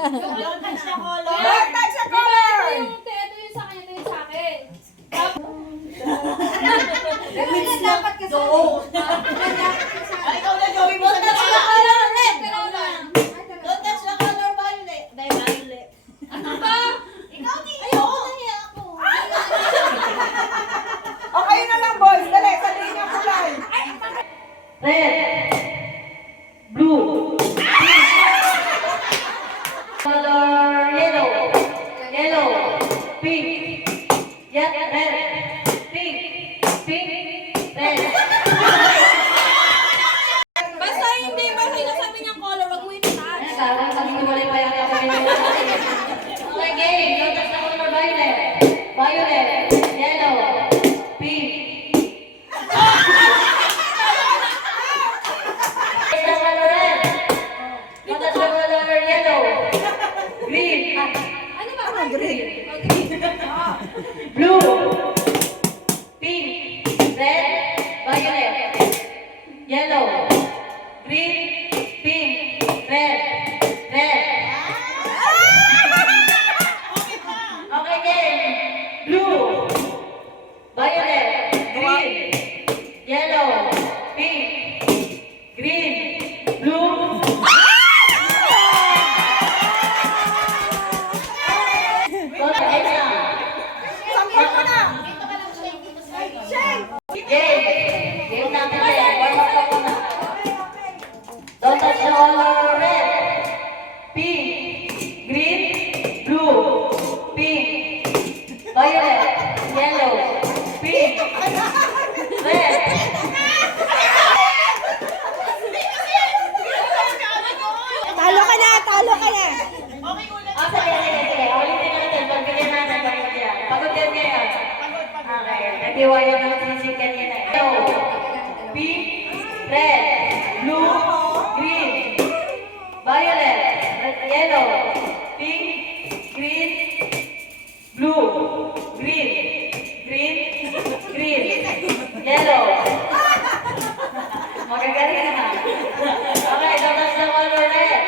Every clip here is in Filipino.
Don't touch the color. Don't touch the color! Ito yung sa kanya, ito yung sa akin. Mix dapat kasi. Ay, ikaw na, Joey mo. Don't touch the color, red. Don't touch the color, violet. Dahil violet. Ano ba? Ikaw, di. Ayoko na hiya ako. O kayo na lang boys, dali, sabihin niyo kulay. Red, blue, color yellow, yellow, pink, red, pink, red. Basta hindi ba sinasabi niyang color, wag mo itaas. Sabi kami kumuli pa yung kami. Okay, game. Don't touch the color violet, violet, yellow, pink. Green, Ano ba? Green. blue, pink, red, violet, yellow, green, pink, red. Okay, game. Blue, violet, green, yellow, pink, green, blue. Sampal mo na. Game natin eh. Warm up lang muna. Don't touch the color red, pink, green, blue, pink, violet, yellow, pink, red. Talo ka na, talo ka na. Okay, ulit. Sige. Ulitin natin. Pagbigyan natin. Pagod yan ngayon. Okay. Naghiwalay ng sisig kanina. Yellow, pink, red, blue, green, violet, yellow, pink, green, blue, green, yellow. Magagaling na. Okay, tapos na color red,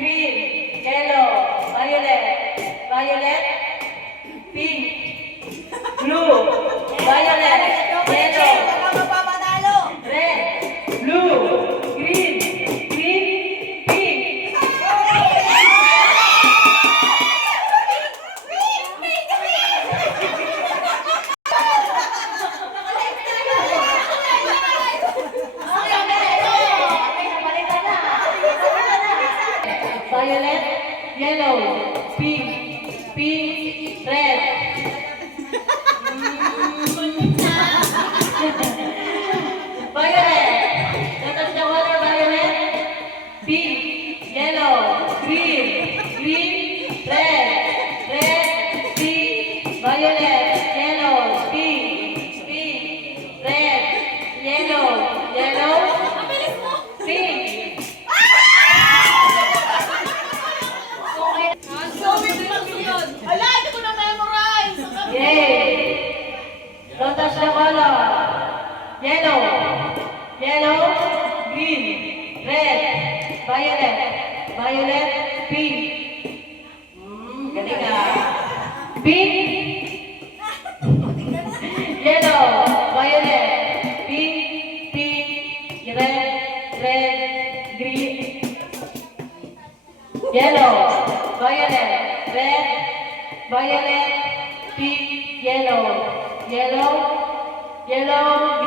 green, yellow, violet, pink, blue, violet, yellow, Wala magpapanalo. red, blue, green, pink. Violet, yellow, pink, red. Violet, that is the color violet, pink, yellow, green, red, pink, violet, yellow, pink, red, yellow, pink. Ala, hindi ko na memorize. Yay! Don't touch the color. Yellow, green, red, violet, pink. Galing ah. Pink, yellow, violet, pink, red, green. Yellow, violet, red, pink, yellow,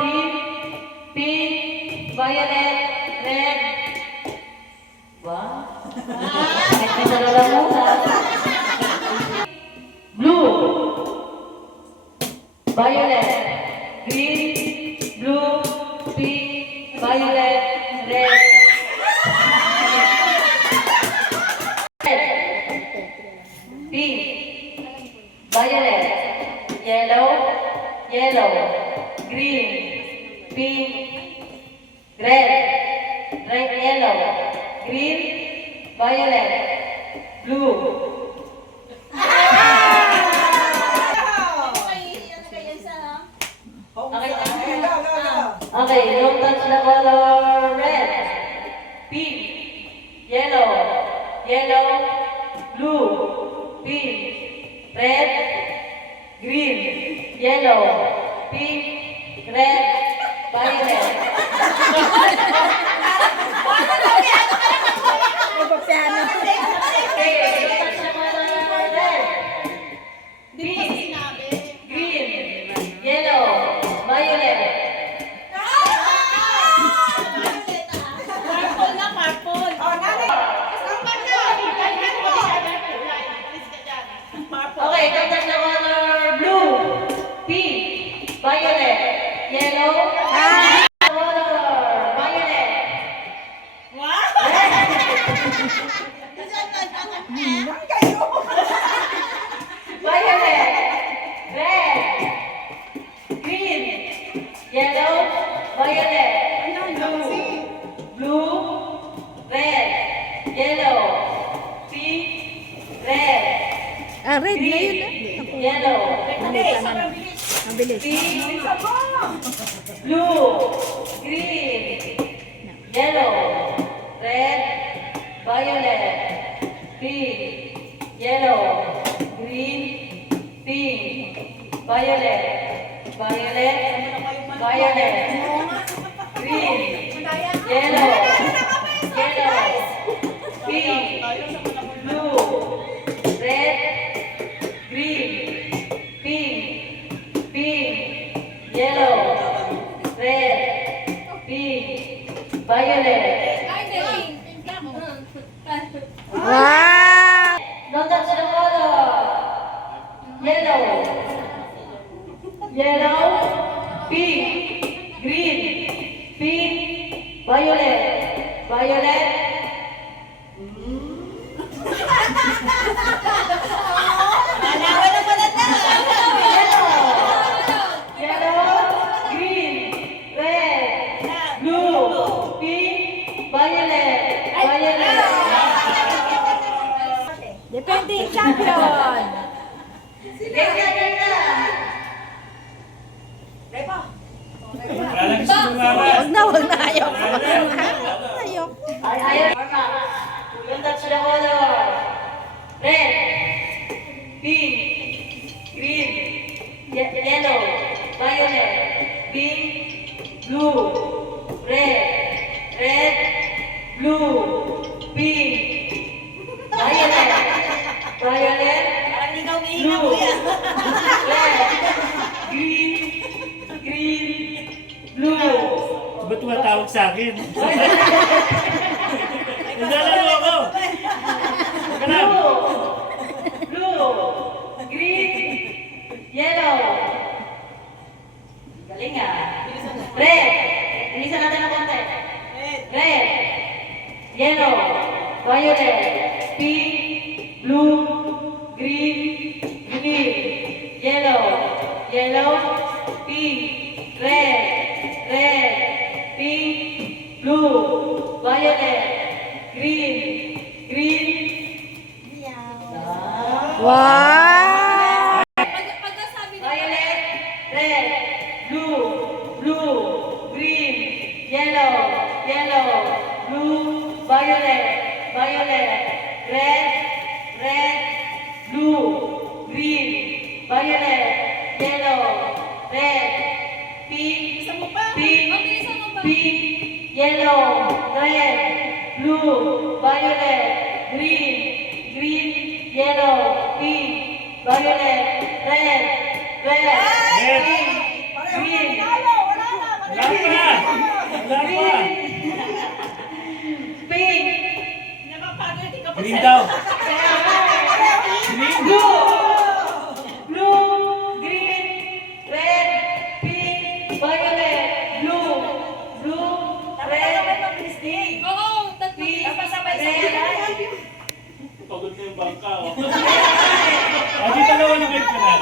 green, pink, violet, red. Wow. May lang muna. Blue, violet, green, blue, pink, violet, red. Pink, violet, yellow, green, pink, red, yellow, green, violet, blue. Okay, don't touch the color red, pink, yellow, yellow, blue, pink, red, green, yellow, pink, red, violet. Nagpapiano. Okay, touch the color red, pink, green, yellow, violet. Purple na, purple. Oh, nanay. Okay, touch the color blue, pink, violet, yellow, color violet. Nang kayo. Violet, red, green, yellow, violet, blue, red, yellow, pink, red, Ah, red na yun. green, yellow, Mabilis. pink, blue, green, yellow, red, violet, pink, yellow, green, pink, violet, violet, violet, green, yellow, yellow, pink, blue, red, green, pink, pink, yellow, red, pink, violet. Wow! Don't touch the color. Yellow, yellow, pink, green, pink, violet, violet. Malawan na pala na. Yellow, green, red, blue, pink, violet, violet. Defending champion! Wag na, ayok. Ayok. Ayaw. Don't touch the color. Red, pink, green, yellow, violet, pink, blue, red, blue, pink, violet, Parang ikaw umihinga blue, kuya. red, green, blue. Ba't tumatawag sa akin? Naglalaro ako! Teka lang. Blue, green, yellow. Galing ah. Red. Bilisan natin ng konti. Red, yellow, violet, pink, blue, green, yellow, pink, red, pink, blue, violet, green. Wow! Pagkasabi na Violet, red, blue, green, yellow, blue, violet, red, blue, green, violet, yellow, red, pink, yellow, red, blue, violet, green, yellow, pink, violet, red, pink, green, Wala pa! Wala pa! pink, Green daw! blue, green, red, pink, violet, blue, red, Oo, tatlo. red, Pagod na yung bangka, oh. Di dalawa na kayo pala.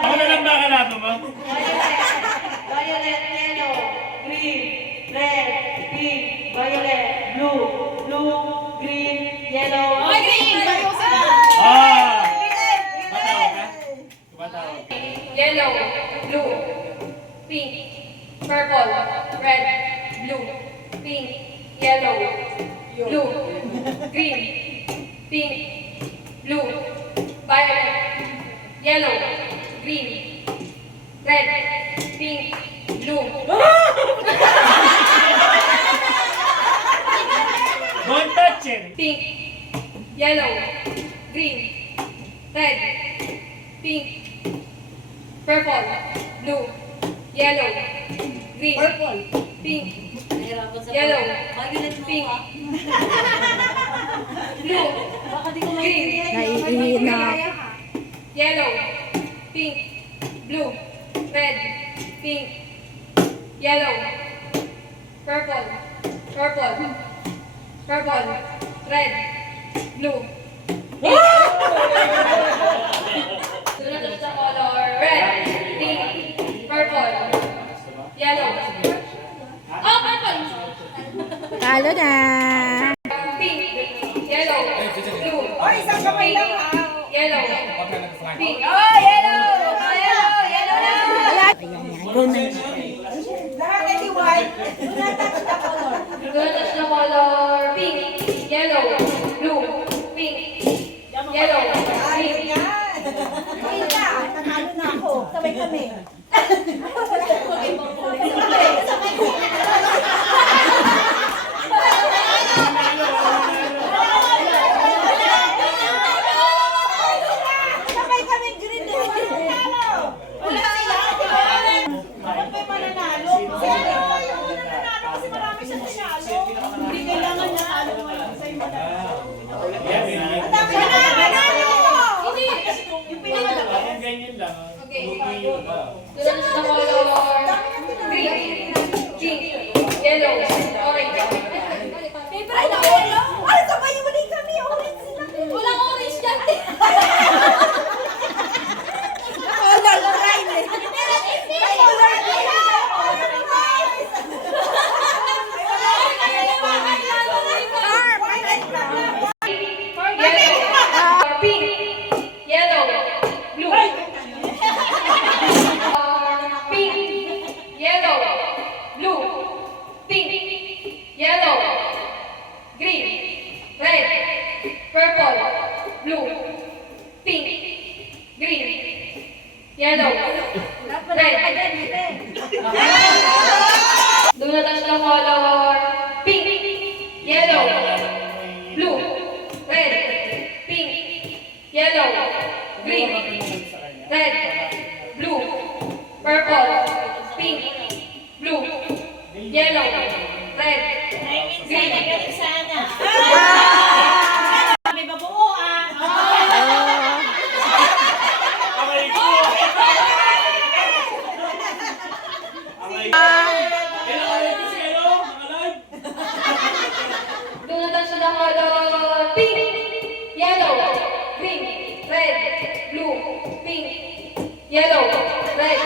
Ako na lang ba kalaban mo? violet, yellow, green, red, pink, violet, blue, green, yellow, Ay, green! Ah! Tumatawag ka? Tumatawag. Yellow, blue, pink, purple, red, blue, pink, yellow, blue, green, pink, blue, violet, yellow, green, red, pink, blue. Don't touch it. Pink, yellow, green, red, pink, purple, blue, yellow, green, pink, yellow, pink, blue, green, Naiinak. yellow, pink, blue, red, pink, yellow, purple, red, blue. Do not touch the color red, pink, purple, yellow. Oh, purple. Talo na. Pink, yellow, blue. Oh, isang kamay lang ha. Yellow, pink. Oh, yellow. Oh, yellow na. Wala. Ayan yan. Go na. Do not touch the color pink, yellow, blue, pink, yellow, green. Nanalo na ako. Sabay kami. Sabay kami green din. Wala siya. Bakit may mananalo? Kasi marami siyang tinalo. Hindi kailangan niya ano mo lang sa'yo manalo. Ang dami na mananalo! Hindi. Yung pinili Ang ganyan lang. Okay. Lugi yun. Do not touch the color green, pink, yellow, orange. Favorite ako. Ay, sabay mo din kami. Orange sila. Walang orange dyan. Color line eh. Ay, color nila. Yellow, pink, yellow, blue. Pink, yellow, blue, pink, yellow, green, red, purple, blue, pink, green, yellow, red. Do not touch the color pink, yellow, blue, red, pink, yellow, green, red, blue, purple, pink, blue, yellow, red, green. May babuuan. Aray ko! Aray ko! Kailangan ko si ano? Nakalive? Do not touch the color pink, yellow, green, red, blue, pink, yellow, red,